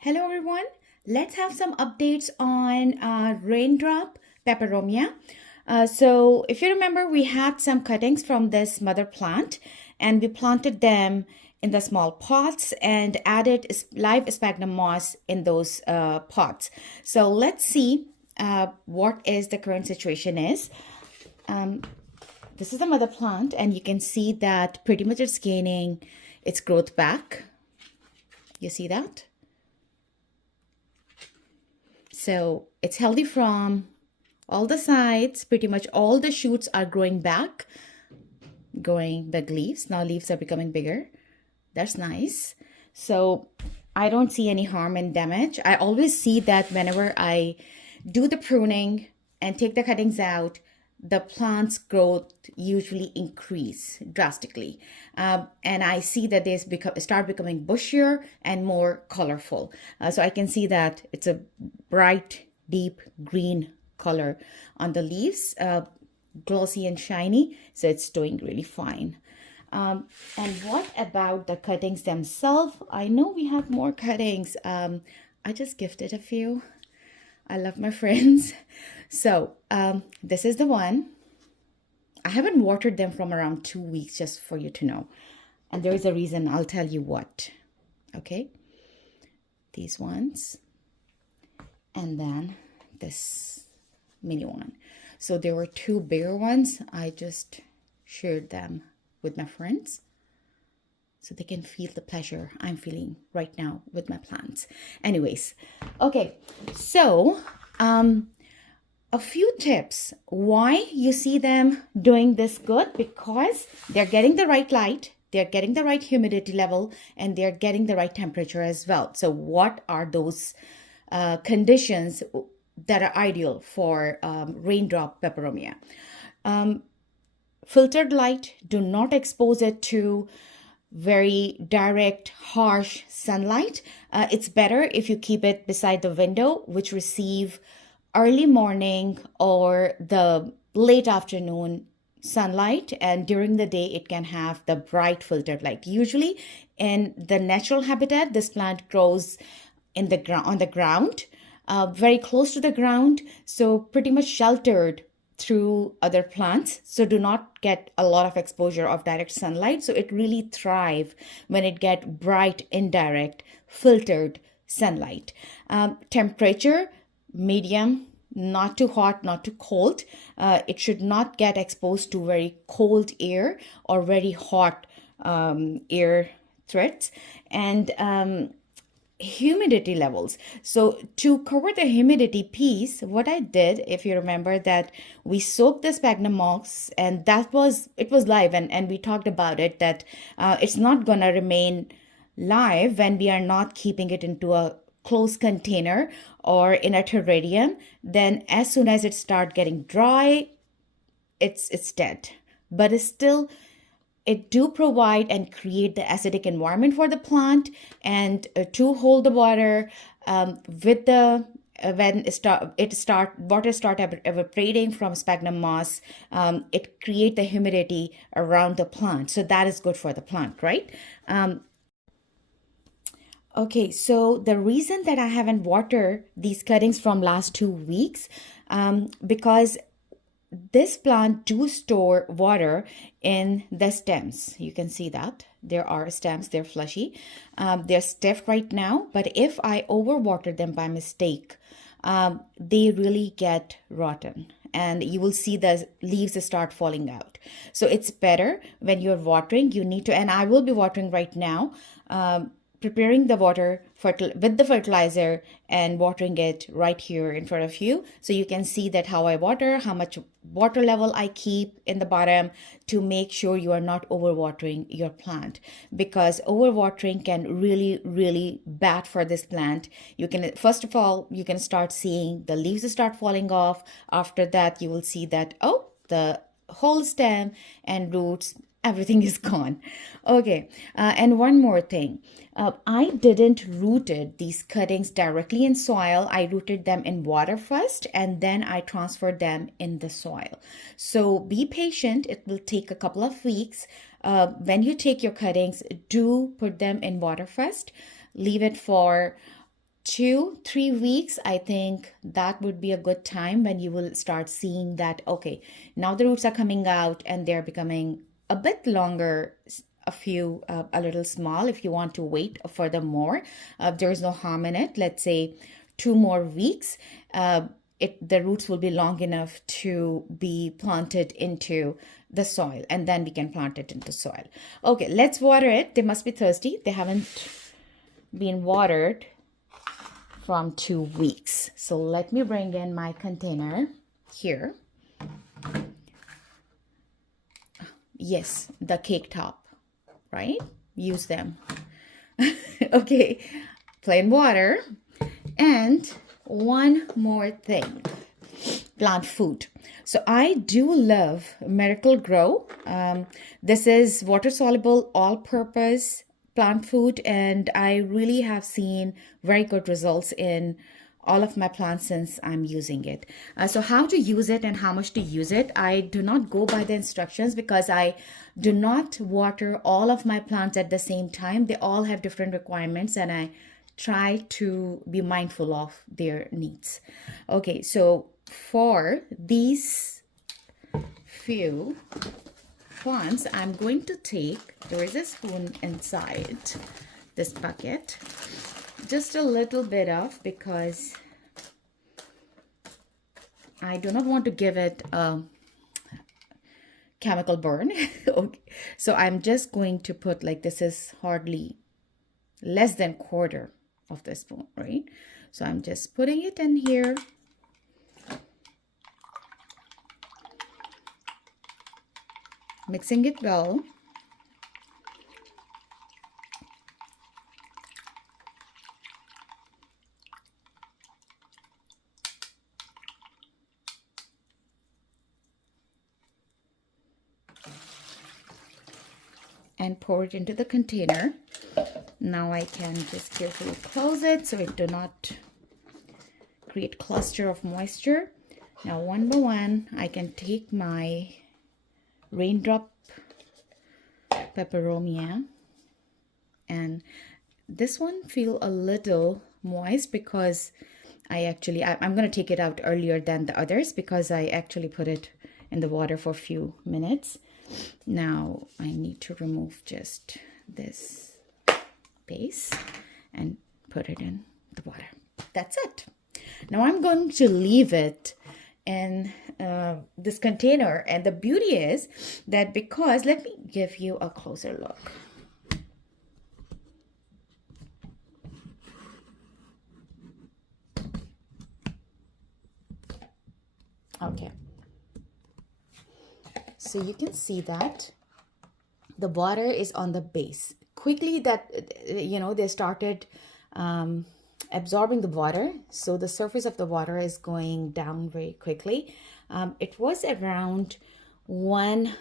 Hello everyone. Let's have some updates on Raindrop Peperomia. So if you remember, we had some cuttings from this mother plant and we planted them in the small pots and added live sphagnum moss in those pots. So let's see what is the current situation is. This is the mother plant and you can see that pretty much it's gaining its growth back. You see that? So it's healthy from all the sides. Pretty much all the shoots are growing back, growing big leaves. Now leaves are becoming bigger. That's nice. So I don't see any harm and damage. I always see that whenever I do the pruning and take the cuttings out, the plant's growth usually increase drastically. And I see that they start becoming bushier and more colorful. So I can see that it's a bright, deep green color on the leaves, glossy and shiny. So it's doing really fine. And what about the cuttings themselves? I know we have more cuttings. I just gifted a few. I love my friends. So this is the one. I haven't watered them from around 2 weeks, just for you to know. And there is a reason. I'll tell you what. Okay. These ones. And then this mini one. So there were two bigger ones. I just shared them with my friends so they can feel the pleasure I'm feeling right now with my plants. Anyways, okay, so a few tips why you see them doing this good, because they're getting the right light, they're getting the right humidity level, and they're getting the right temperature as well. So what are those conditions that are ideal for raindrop peperomia? Filtered light, do not expose it to very direct, harsh sunlight. It's better if you keep it beside the window, which receive early morning or the late afternoon sunlight, and during the day it can have the bright filtered light. Usually in the natural habitat, this plant grows in the ground, on the ground, very close to the ground, so pretty much sheltered through other plants, so do not get a lot of exposure of direct sunlight. So it really thrive when it get bright, indirect, filtered sunlight. Temperature, medium, not too hot, not too cold. It should not get exposed to very cold air or very hot air threats. And humidity levels. So to cover the humidity piece, what I did, if you remember, that we soaked the sphagnum moss, and it was live, and we talked about it, that it's not gonna remain live when we are not keeping it into a closed container or in a terrarium. Then as soon as it start getting dry, it's dead. But it's still, it do provide and create the acidic environment for the plant, and to hold the water with the when water start evaporating from sphagnum moss, it create the humidity around the plant, so that is good for the plant, right? Okay, so the reason that I haven't watered these cuttings from last 2 weeks, because this plant do store water in the stems. You can see that there are stems, they're fleshy, they're stiff right now, but if I overwater them by mistake, they really get rotten and you will see the leaves start falling out. So it's better when you're watering, you need to, and I will be watering right now, preparing the water with the fertilizer and watering it right here in front of you, so you can see that how I water, how much water level I keep in the bottom, to make sure you are not overwatering your plant, because overwatering can really bad for this plant. You can, first of all, you can start seeing the leaves start falling off. After that you will see that, oh, the whole stem and roots, everything is gone. Okay, and one more thing. I didn't rooted these cuttings directly in soil. I rooted them in water first, and then I transferred them in the soil. So be patient. It will take a couple of weeks. When you take your cuttings, do put them in water first. Leave it for 2-3 weeks, I think that would be a good time when you will start seeing that, okay, now the roots are coming out and they're becoming a bit longer, a little small. If you want to wait furthermore, there is no harm in it. Let's say 2 more weeks, the roots will be long enough to be planted into the soil, and then we can plant it into soil. Okay, let's water it. They must be thirsty. They haven't been watered from 2 weeks. So let me bring in my container here. Yes, the cake top, right? Use them. Okay, plain water. And one more thing, plant food. So I do love Miracle Grow. This is water soluble, all purpose plant food, and I really have seen very good results in all of my plants since I'm using it. So how to use it and how much to use it, I do not go by the instructions because I do not water all of my plants at the same time. They all have different requirements, and I try to be mindful of their needs. Okay, so for these few plants, I'm going to take, there is a spoon inside this bucket, just a little bit of, because I do not want to give it a chemical burn. Okay. So I'm just going to put, like, this is hardly less than quarter of the spoon, right? So I'm just putting it in here. Mixing it well. And pour it into the container. Now I can just carefully close it so it do not create cluster of moisture. Now one by one, I can take my Raindrop Peperomia, and this one feel a little moist because I'm going to take it out earlier than the others because I actually put it in the water for a few minutes. Now I need to remove just this base and put it in the water. That's it. Now I'm going to leave it in this container, and the beauty is that, because let me give you a closer look. Okay, so you can see that the water is on the base. Quickly that, they started absorbing the water, so the surface of the water is going down very quickly. It was around 1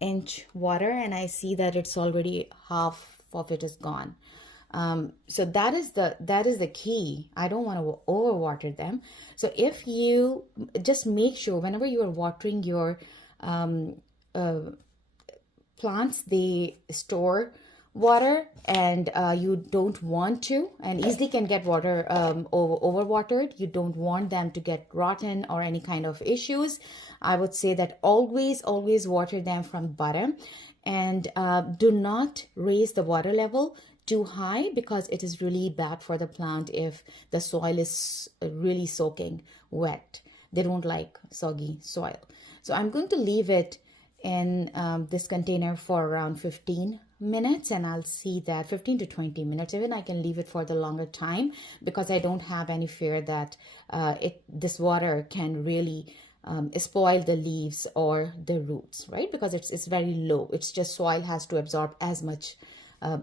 inch water, and I see that it's already half of it is gone. So that is the key. I don't want to overwater them. So if you just make sure whenever you are watering your plants, they store water, and you don't want to, and easily can get water overwatered. You don't want them to get rotten or any kind of issues. I would say that always water them from bottom, and do not raise the water level too high, because it is really bad for the plant if the soil is really soaking wet. They don't like soggy soil. So I'm going to leave it in this container for around 15 minutes, and I'll see that 15 to 20 minutes. Even I can leave it for the longer time, because I don't have any fear that this water can really spoil the leaves or the roots, right? Because it's very low. It's just soil has to absorb as much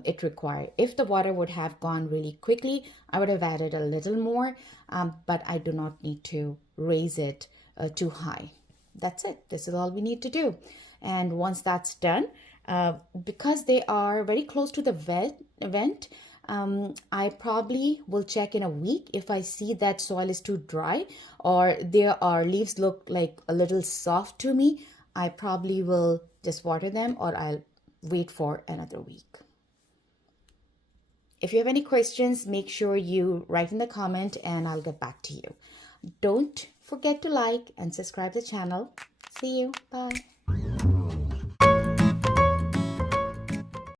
it required. If the water would have gone really quickly, I would have added a little more, but I do not need to raise it too high. That's it. This is all we need to do. And once that's done, because they are very close to the vent, I probably will check in a week. If I see that soil is too dry or there are leaves look like a little soft to me, I probably will just water them, or I'll wait for another week. If you have any questions, make sure you write in the comment and I'll get back to you. Don't forget to like and subscribe to the channel. See you. Bye.